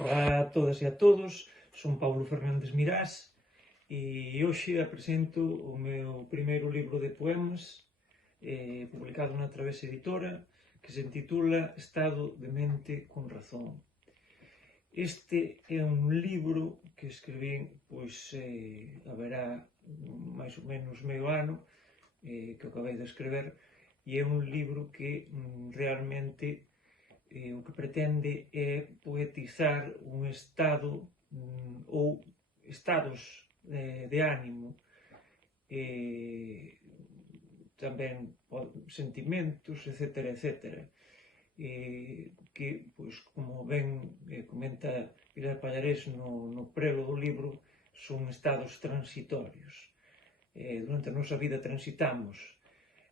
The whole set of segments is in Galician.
Olá a todas e a todos, son Paulo Fernández Mirás e hoxe apresento o meu primeiro libro de poemas publicado na Través Editora, que se intitula Estado de mente con razón. Este é un libro que escribín, pois, haberá máis ou menos medio ano que acabei de escrever, e é un libro que realmente o que pretende é poetizar un estado ou estados de ánimo, tamén sentimentos, etc. Que, pois, como ben comenta Pilar Pallarés no prelo do libro, son estados transitorios. Durante a nosa vida transitamos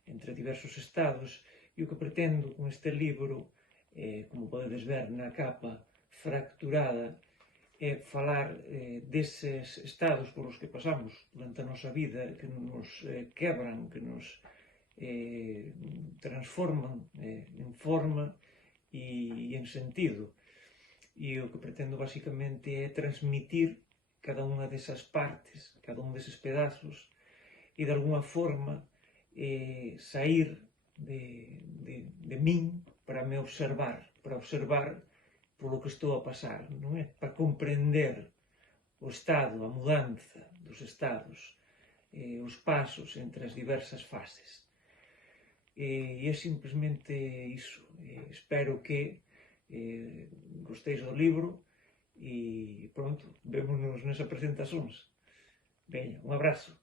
entre diversos estados e o que pretendo con este libro, como podedes ver na capa fracturada, é falar deses estados polos que pasamos durante a nosa vida, que nos quebran, que nos transforman en forma e en sentido. E o que pretendo basicamente é transmitir cada unha desas partes, cada un deses pedazos, e de alguna forma sair de min para me observar, polo que estou a pasar, non é? Para comprender o estado, a mudanza dos estados, os pasos entre as diversas fases. E é simplesmente iso. Espero que gostéis do libro e pronto, vémonos nesa presentacións. Veña, un abrazo.